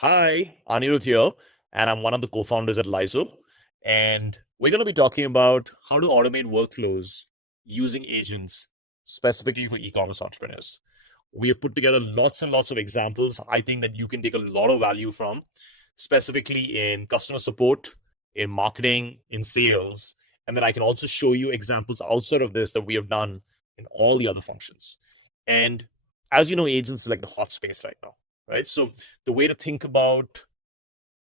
Hi, Anirudh here, and I'm one of the co-founders at Lyzr. And we're going to be talking about how to automate workflows using agents specifically for e-commerce entrepreneurs. We have put together lots and lots of examples I think that you can take a lot of value from, specifically in customer support, in marketing, in sales. And then I can also show you examples outside of this that we have done in all the other functions. And as you know, agents is like the hot space right now, right? So the way to think about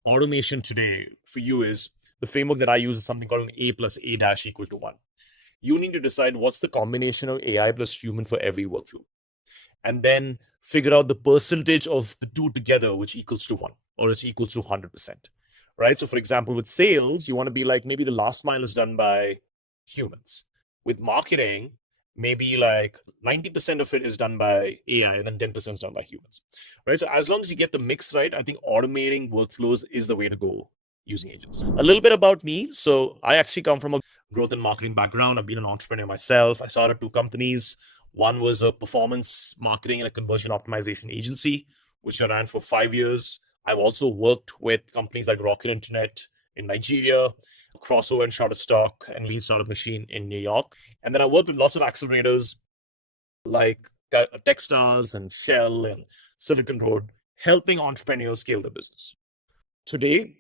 automation today for you is the framework that I use is something called an A plus A dash equal to one. You need to decide what's the combination of AI plus human for every workflow, and then figure out the percentage of the two together, which equals to one or which equals to 100%. Right. So, for example, with sales, you want to be like maybe the last mile is done by humans. With marketing, maybe like 90% of it is done by AI and then 10% is done by humans. Right. So, as long as you get the mix right, I think automating workflows is the way to go using agents. A little bit about me. So, I actually come from a growth and marketing background. I've been an entrepreneur myself. I started two companies. One was a performance marketing and a conversion optimization agency, which I ran for 5 years. I've also worked with companies like Rocket Internet in Nigeria, Crossover and Shutterstock, and Lead Startup Machine in New York. And then I worked with lots of accelerators like Techstars and Shell and Silicon Road, helping entrepreneurs scale their business. Today,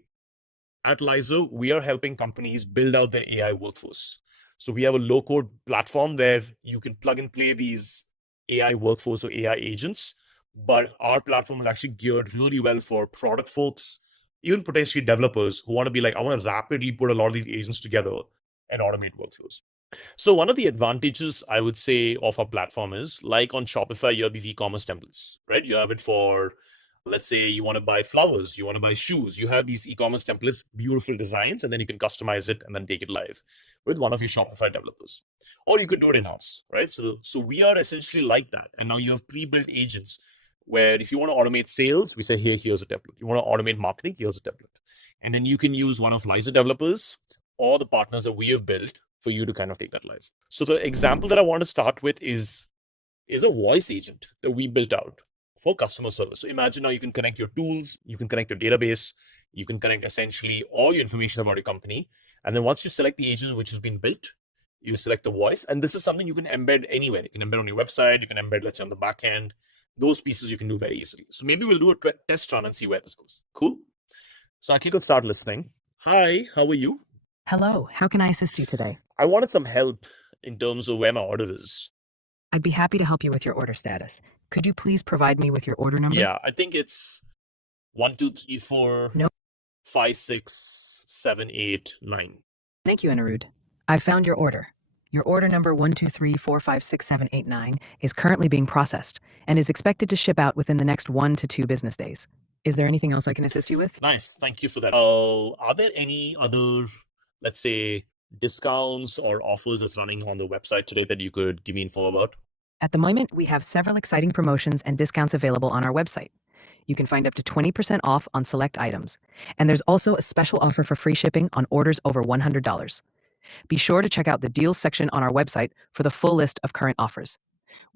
at Lyzr, we are helping companies build out their AI workforce. So we have a low-code platform where you can plug and play these AI workforce or AI agents, but our platform is actually geared really well for product folks, even potentially developers who want to be like, I want to rapidly put a lot of these agents together and automate workflows. So one of the advantages I would say of our platform is, like on Shopify, you have these e-commerce templates, right? You have it for, let's say you want to buy flowers, you want to buy shoes, you have these e-commerce templates, beautiful designs, and then you can customize it and then take it live with one of your Shopify developers. Or you could do it in-house, right? So we are essentially like that. And now you have pre-built agents where if you want to automate sales, we say, hey, here's a template. You want to automate marketing, here's a template. And then you can use one of Lyzr developers or the partners that we have built for you to kind of take that live. So the example that I want to start with is a voice agent that we built out for customer service. So imagine now you can connect your tools, you can connect your database, you can connect essentially all your information about your company. And then once you select the agent which has been built, you select the voice. And this is something you can embed anywhere. You can embed on your website, you can embed, let's say, on the back end. Those pieces you can do very easily. So maybe we'll do a test run and see where this goes. Cool. So I click on start listening. Hi, how are you? Hello, how can I assist you today? I wanted some help in terms of where my order is. I'd be happy to help you with your order status. Could you please provide me with your order number? Yeah, I think it's 1, 2, 3, 4, No. 5, 6, 7, 8, 9. Thank you, Anirudh. I found your order. Your order number 123456789 is currently being processed and is expected to ship out within the next 1 to 2 business days. Is there anything else I can assist you with? Nice, thank you for that. Are there any other, let's say, discounts or offers that's running on the website today that you could give me info about? At the moment, we have several exciting promotions and discounts available on our website. You can find up to 20% off on select items. And there's also a special offer for free shipping on orders over $100. Be sure to check out the deals section on our website for the full list of current offers.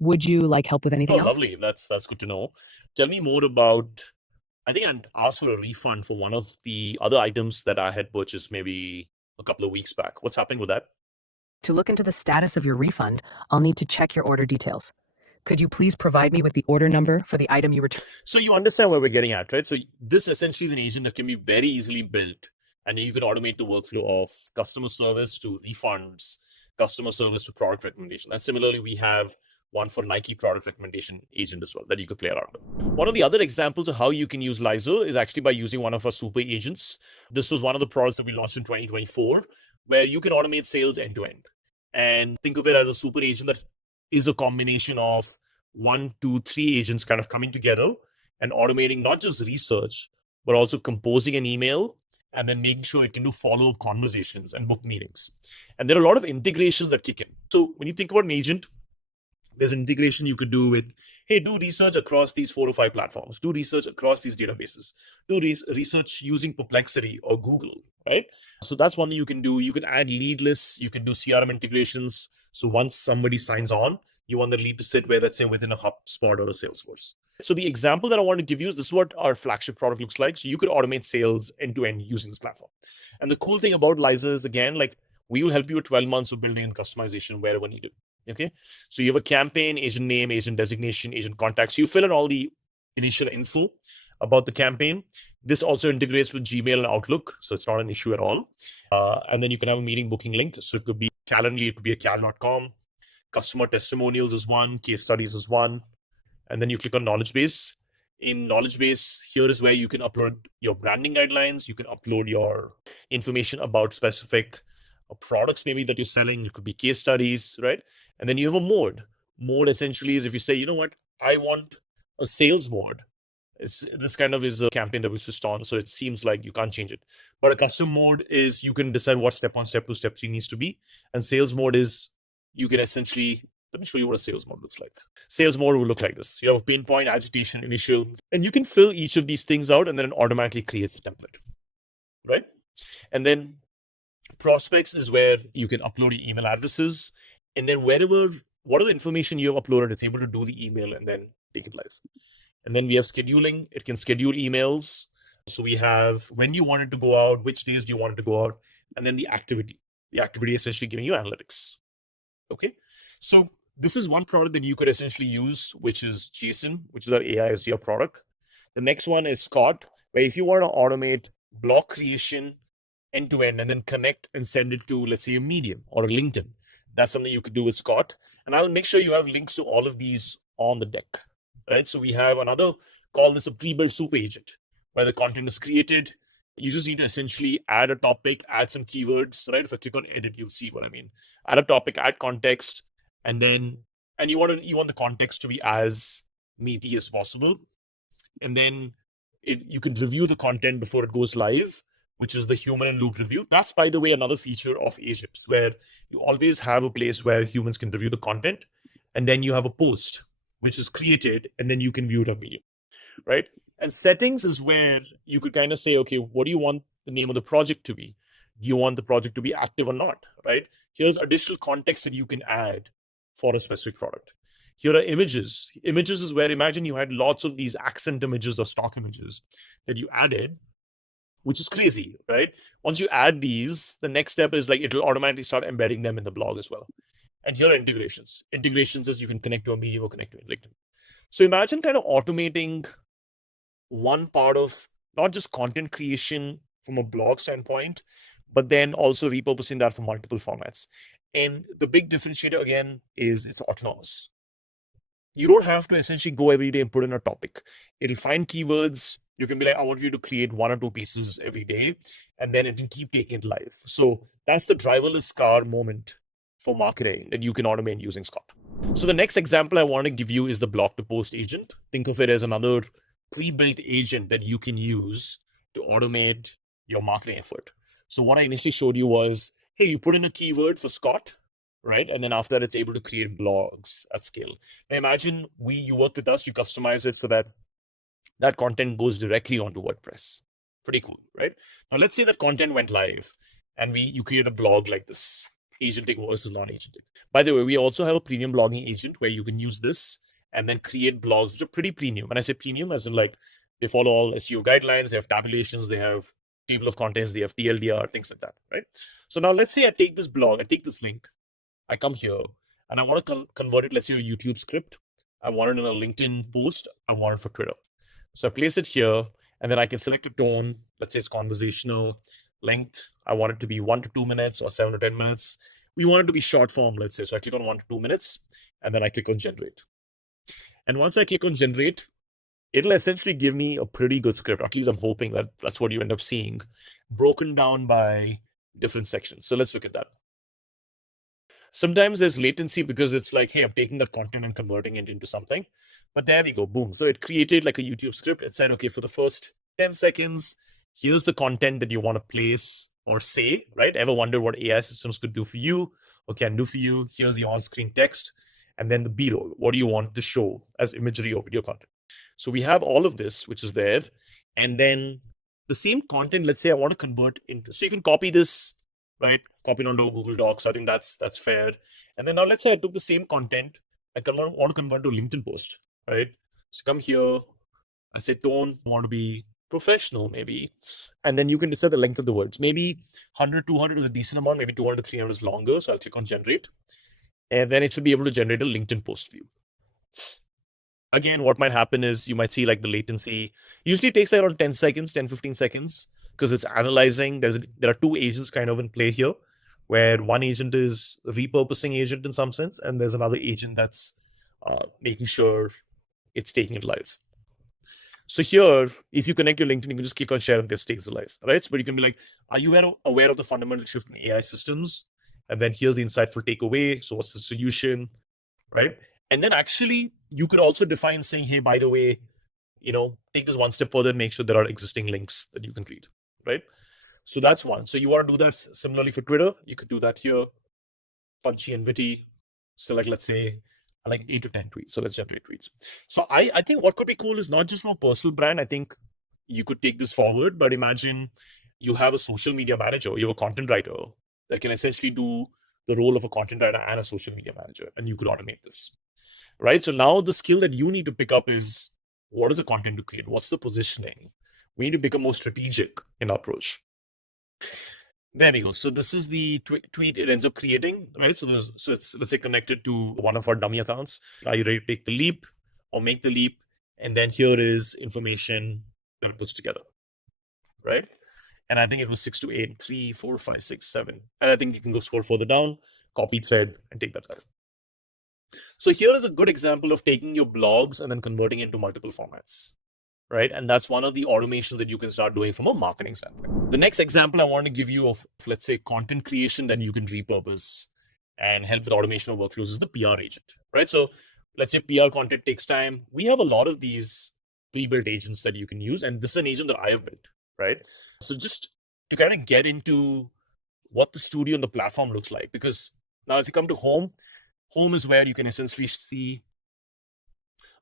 Would you like help with anything else? Lovely. That's good to know. Tell me more about, I think I'd asked for a refund for one of the other items that I had purchased maybe a couple of weeks back. What's happening with that? To look into the status of your refund, I'll need to check your order details. Could you please provide me with the order number for the item you returned? So you understand where we're getting at, right? So this essentially is an agent that can be very easily built, and you can automate the workflow of customer service to refunds, customer service to product recommendation. And similarly, we have one for Nike product recommendation agent as well that you could play around with. One of the other examples of how you can use Lyzr is actually by using one of our super agents. This was one of the products that we launched in 2024, where you can automate sales end to end. And think of it as a super agent that is a combination of 1, 2, 3 agents kind of coming together and automating not just research, but also composing an email and then making sure it can do follow-up conversations and book meetings. And there are a lot of integrations that kick in. So when you think about an agent, there's an integration you could do with, hey, do research across these 4 or 5 platforms, do research across these databases, do research using Perplexity or Google, right? So that's one thing you can do. You can add lead lists, you can do CRM integrations. So once somebody signs on, you want the lead to sit where, let's say, within a HubSpot or a Salesforce. So the example that I want to give you is this is what our flagship product looks like. So you could automate sales end to end using this platform. And the cool thing about Lyzr is, again, like, we will help you with 12 months of building and customization wherever needed. Okay. So you have a campaign, agent name, agent designation, agent contacts. You fill in all the initial info about the campaign. This also integrates with Gmail and Outlook, so it's not an issue at all. And then you can have a meeting booking link. So it could be Calendly, it could be a cal.com. Customer testimonials is one, case studies is one. And then you click on knowledge base. In knowledge base, here is where you can upload your branding guidelines. You can upload your information about specific products maybe that you're selling. It could be case studies, right? And then you have a mode. Mode essentially is if you say, you know what, I want a sales mode. This kind of is a campaign that we switched on, so it seems like you can't change it. But a custom mode is you can decide what step 1, step 2, step 3 needs to be. And sales mode is you can essentially, let me show you what a sales mode looks like. Sales mode will look like this. You have a pain point, agitation, initial, and you can fill each of these things out and then it automatically creates the template, right? And then prospects is where you can upload your email addresses, and then whatever information you have uploaded, it's able to do the email and then take it live. And then we have scheduling. It can schedule emails. So we have when you want it to go out, which days do you want it to go out, and then the activity. The activity essentially giving you analytics. Okay. So this is one product that you could essentially use, which is Jason, which is our AI SDR product. The next one is Scott, where if you want to automate blog creation end to end and then connect and send it to, let's say, a Medium or a LinkedIn, that's something you could do with Scott. And I'll make sure you have links to all of these on the deck. Right. So we have another, call this a pre-built super agent, where the content is created. You just need to essentially add a topic, add some keywords, right? If I click on edit, you'll see what I mean. Add a topic, add context, and you want the context to be as meaty as possible. And then you can review the content before it goes live, which is the human in loop review. That's, by the way, another feature of agents, where you always have a place where humans can review the content, and then you have a post which is created, and then you can view it on Medium, right? And settings is where you could kind of say, okay, what do you want the name of the project to be? Do you want the project to be active or not, right? Here's additional context that you can add for a specific product. Here are images. Images is where, imagine you had lots of these accent images or stock images that you added, which is crazy, right? Once you add these, the next step is like it will automatically start embedding them in the blog as well. And here are integrations. Integrations is you can connect to a Medium or connect to a LinkedIn. So imagine kind of automating one part of not just content creation from a blog standpoint, but then also repurposing that for multiple formats. And the big differentiator, again, is it's autonomous. You don't have to essentially go every day and put in a topic. It'll find keywords. You can be like, I want you to create 1 or 2 pieces every day, and then it can keep taking it live. So that's the driverless car moment for marketing that you can automate using Scott. So the next example I want to give you is the blog to post agent. Think of it as another pre-built agent that you can use to automate your marketing effort. So what I initially showed you was, hey, you put in a keyword for Scott, right? And then after that, it's able to create blogs at scale. Now imagine you work with us, you customize it so that that content goes directly onto WordPress. Pretty cool, right? Now let's say that content went live and you create a blog like this, agentic versus non-agentic. By the way, we also have a premium blogging agent where you can use this and then create blogs which are pretty premium. When I say premium, as in like they follow all SEO guidelines, they have tabulations, they have table of contents, they have TLDR, things like that, right? So now let's say I take this blog, I take this link, I come here and I want to convert it, let's say a YouTube script. I want it in a LinkedIn post, I want it for Twitter. So I place it here and then I can select a tone. Let's say it's conversational. Length, I want it to be 1 to 2 minutes or 7 to 10 minutes. We want it to be short form, let's say. So I click on 1 to 2 minutes and then I click on generate. And once I click on generate, it'll essentially give me a pretty good script. At least I'm hoping that that's what you end up seeing, broken down by different sections. So let's look at that. Sometimes there's latency because it's like, hey, I'm taking that content and converting it into something. But there we go, boom. So it created like a YouTube script. It said, okay, for the first 10 seconds, here's the content that you want to place or say, right? Ever wonder what AI systems could do for you or can do for you? Here's the on-screen text. And then the B-roll. What do you want to show as imagery or video content? So we have all of this, which is there. And then the same content, let's say I want to convert into, so you can copy this, right? Copy it onto Google Docs. So I think that's fair. And then now let's say I took the same content, want to convert to a LinkedIn post, right? So come here, I say tone, want to be professional maybe. And then you can decide the length of the words. Maybe 100, 200 is a decent amount, maybe 200 to 300 is longer. So I'll click on generate. And then it should be able to generate a LinkedIn post view. Again, what might happen is you might see like the latency. Usually it takes like around 10 seconds, 10, 15 seconds, because it's analyzing. There are two agents kind of in play here, where one agent is a repurposing agent in some sense, and there's another agent that's making sure it's taking it live. So here, if you connect your LinkedIn, you can just click on share and this takes it live, right? But you can be like, are you aware of the fundamental shift in AI systems? And then here's the insightful takeaway. So what's the solution, right? And then actually, you could also define saying, hey, by the way, take this one step further and make sure there are existing links that you can read, right? So that's one. So you want to do that similarly for Twitter. You could do that here, punchy and witty. Select, let's say, like 8 to 10 tweets. So let's generate tweets. So I think what could be cool is not just from a personal brand. I think you could take this forward, but imagine you have a social media manager, you have a content writer that can essentially do the role of a content writer and a social media manager, and you could automate this, right? So now the skill that you need to pick up is what is the content to create? What's the positioning? We need to become more strategic in our approach. There we go. So this is the tweet it ends up creating, right? So it's, let's say, connected to one of our dummy accounts. Are you ready to take the leap or make the leap? And then here is information that it puts together, right? And I think it was 6 to 8, 3, 4, 5, 6, 7. And I think you can go scroll further down, copy thread, and take that live. So here is a good example of taking your blogs and then converting into multiple formats, right? And that's one of the automations that you can start doing from a marketing standpoint. The next example I want to give you of, let's say, content creation that you can repurpose and help with automation of workflows is the PR agent, right? So let's say PR content takes time. We have a lot of these pre-built agents that you can use, and this is an agent that I have built, right? So just to kind of get into what the studio and the platform looks like, because now if you come to home is where you can essentially see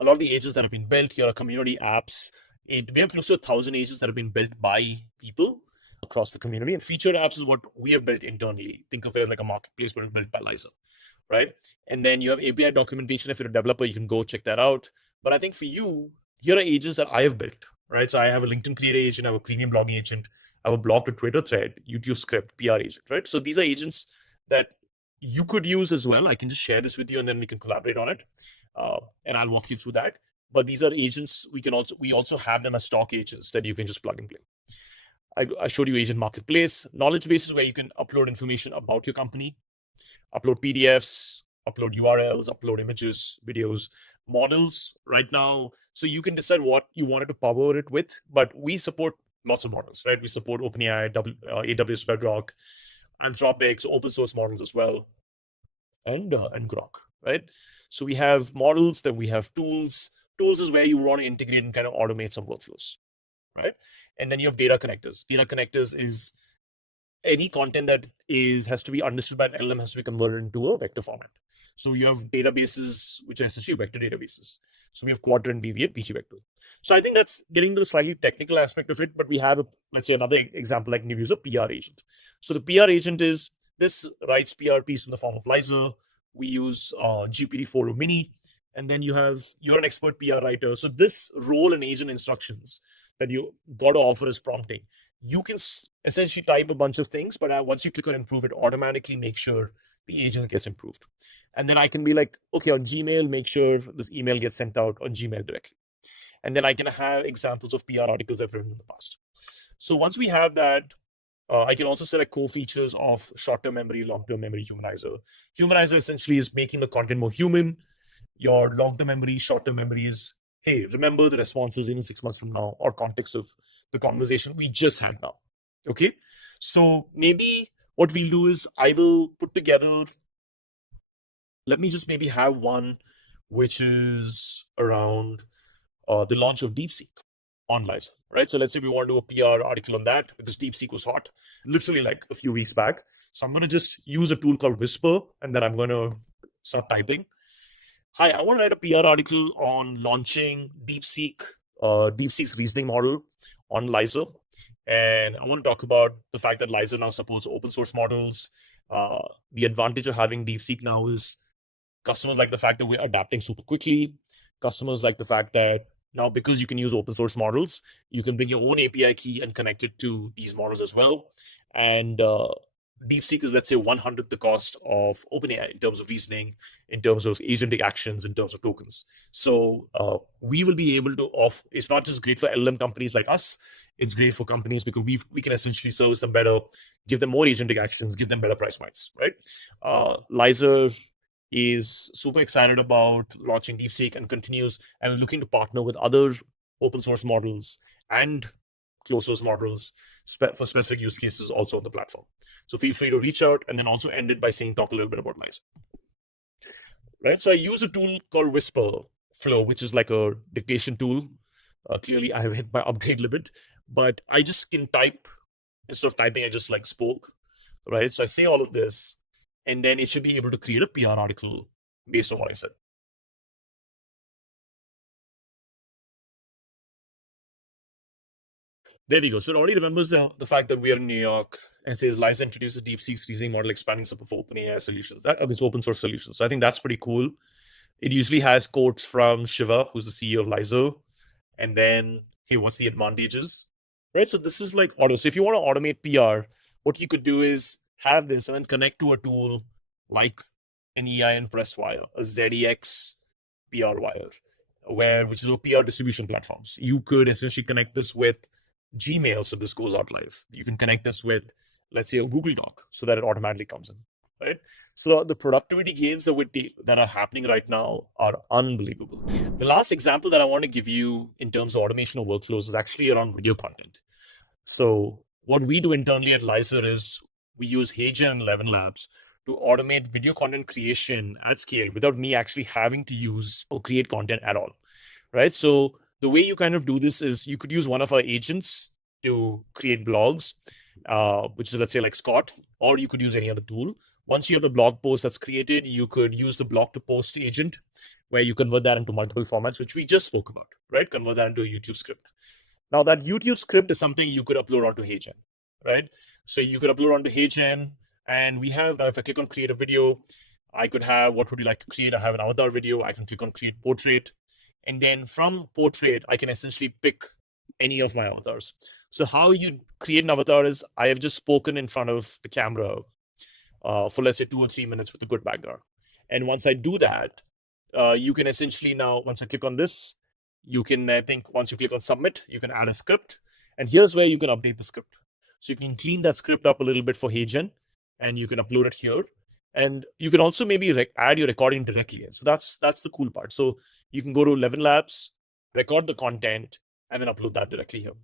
a lot of the agents that have been built. Here are community apps. We have close to 1,000 agents that have been built by people across the community. And featured apps is what we have built internally. Think of it as like a marketplace, but built by Lyzr, right? And then you have API documentation. If you're a developer, you can go check that out. But I think for you, here are agents that I have built, right? So I have a LinkedIn creator agent, I have a premium blogging agent, I have a blog to Twitter thread, YouTube script, PR agent, right? So these are agents that you could use as well. I can just share this with you and then we can collaborate on it. And I'll walk you through that. But these are agents we also have them as stock agents that you can just plug and play. I showed you agent marketplace. Knowledge base is where you can upload information about your company, upload PDFs, upload URLs, upload images, videos, models right now. So you can decide what you wanted to power it with, but we support lots of models, right? We support OpenAI, AWS Bedrock, Anthropic, so open source models as well, and Grok, right? So we have models, then we have tools. Tools is where you want to integrate and kind of automate some workflows, right? And then you have data connectors. Data connectors is any content that has to be understood by an LLM has to be converted into a vector format. So you have databases, which are essentially vector databases. So we have Quadrant, BV8, PG Vector. So I think that's getting to the slightly technical aspect of it, but we have, let's say, another example, like use a PR agent. So the PR agent is, this writes PR piece in the form of Lyzr. We use GPT-4 Mini, and then you're an expert PR writer. So this role and agent instructions that you got to offer is prompting. You can essentially type a bunch of things, but once you click on improve, it automatically makes sure the agent gets improved. And then I can be like, okay, on Gmail, make sure this email gets sent out on Gmail directly. And then I can have examples of PR articles I've written in the past. So once we have that, I can also select core features of short-term memory, long-term memory, humanizer. Humanizer essentially is making the content more human. Your long-term memory, short-term memory is, hey, remember the responses in 6 months from now, or context of the conversation we just had now. Okay. So maybe what we'll do is I will put together, let me just maybe have one which is around the launch of DeepSeek on Lyzr, right? So let's say we want to do a PR article on that because DeepSeek was hot, literally like a few weeks back. So I'm going to just use a tool called Whisper, and then I'm going to start typing. Hi, I want to write a PR article on launching DeepSeek's reasoning model on Lyzr. And I want to talk about the fact that Lyzr now supports open source models. The advantage of having DeepSeek now is customers like the fact that we're adapting super quickly. Customers like the fact that now, because you can use open source models, you can bring your own API key and connect it to these models as well. And DeepSeek is, let's say, 100th the cost of OpenAI in terms of reasoning, in terms of agentic actions, in terms of tokens. So we will be able to offer. It's not just great for LLM companies like us. It's great for companies because we can essentially service them better, give them more agentic actions, give them better price points, right? Lyzr is super excited about launching DeepSeek and continues and looking to partner with other open source models and closed source models for specific use cases also on the platform. So feel free to reach out, and then also end it by saying, talk a little bit about Lyzr. Right. So I use a tool called Whisper Flow, which is like a dictation tool. Clearly, I have hit my upgrade limit, but I just can type. Instead of typing, I just like spoke. Right. So I say all of this, and then it should be able to create a PR article based on what I said. There we go. So it already remembers the fact that we are in New York and says Lyzr introduces DeepSeek's reasoning model expanding support for OpenAI solutions. That it's open source solutions. So I think that's pretty cool. It usually has quotes from Shiva, who's the CEO of Lyzr, and then, hey, what's the advantages? Right. So this is like auto. So if you want to automate PR, what you could do is have this and then connect to a tool like an EIN press wire, a ZEX PR wire, which is a PR distribution platforms. You could essentially connect this with Gmail, so this goes out live. You can connect this with, let's say, a Google Doc, so that it automatically comes in, right? So the productivity gains that are happening right now are unbelievable. The last example that I want to give you in terms of automation of workflows is actually around video content. So what we do internally at Lyzr is we use HeyGen and 11 Labs to automate video content creation at scale without me actually having to use or create content at all, right? So the way you kind of do this is you could use one of our agents to create blogs, which is, let's say, like Scott, or you could use any other tool. Once you have the blog post that's created, you could use the blog to post agent, where you convert that into multiple formats, which we just spoke about, right? Convert that into a YouTube script. Now, that YouTube script is something you could upload onto HeyGen, right? So you could upload onto HeyGen, and we have, now if I click on create a video, I could have, what would you like to create? I have an avatar video. I can click on create portrait. And then from portrait, I can essentially pick any of my avatars. So how you create an avatar is I have just spoken in front of the camera for, let's say, 2 or 3 minutes with a good background. And once I do that, you can essentially now, once I click on this, you can, I think, once you click on submit, you can add a script. And here's where you can update the script. So you can clean that script up a little bit for HeyGen, and you can upload it here. And you can also maybe add your recording directly. So that's the cool part. So you can go to 11 Labs, record the content, and then upload that directly here.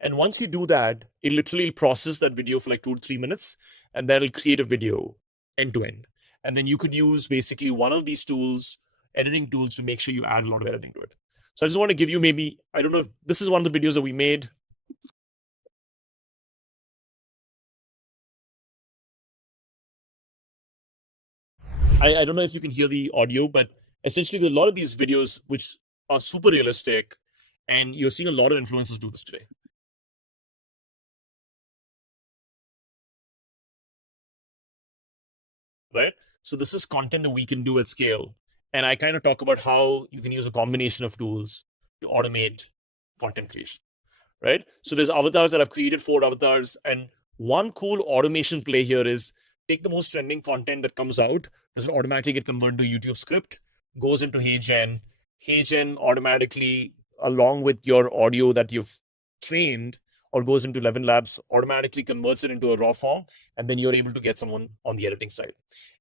And once you do that, it literally processes that video for like 2 to 3 minutes, and that'll create a video end to end. And then you could use basically one of these tools, editing tools, to make sure you add a lot of editing to it. So I just want to give you maybe, I don't know if this is one of the videos that we made. I don't know if you can hear the audio, but essentially a lot of these videos, which are super realistic, and you're seeing a lot of influencers do this today. Right? So this is content that we can do at scale. And I kind of talk about how you can use a combination of tools to automate content creation. Right? So there's avatars that I've created, 4 avatars. And one cool automation play here is take the most trending content that comes out, does it automatically get converted to YouTube script, goes into HeyGen. HeyGen automatically, along with your audio that you've trained, or goes into 11 Labs, automatically converts it into a raw form, and then you're able to get someone on the editing side.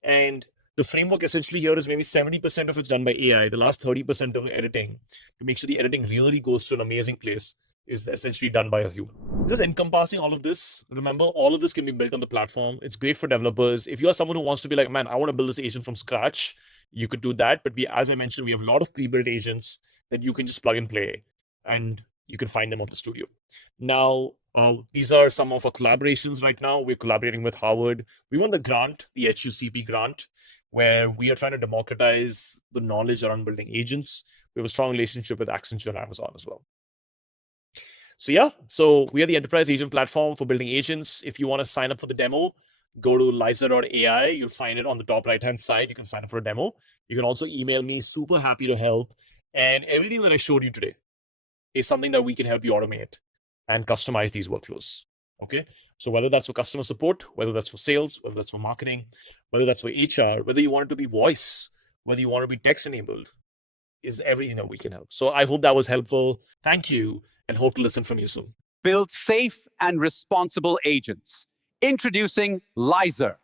And the framework essentially here is maybe 70% of it's done by AI. The last 30% of editing, to make sure the editing really goes to an amazing place, is essentially done by a human. Just encompassing all of this, remember, all of this can be built on the platform. It's great for developers. If you are someone who wants to be like, man, I want to build this agent from scratch, you could do that. But as I mentioned, we have a lot of pre-built agents that you can just plug and play, and you can find them on the studio. Now, these are some of our collaborations right now. We're collaborating with Harvard. We won the grant, the HUCP grant, where we are trying to democratize the knowledge around building agents. We have a strong relationship with Accenture and Amazon as well. So yeah, so we are the enterprise agent platform for building agents. If you want to sign up for the demo, go to lyzr.ai. You'll find it on the top right-hand side. You can sign up for a demo. You can also email me. Super happy to help. And everything that I showed you today is something that we can help you automate and customize these workflows. Okay. So whether that's for customer support, whether that's for sales, whether that's for marketing, whether that's for HR, whether you want it to be voice, whether you want to be text enabled, is everything that we can help. So I hope that was helpful. Thank you, and hope to listen from you soon. Build safe and responsible agents. Introducing Lyzr.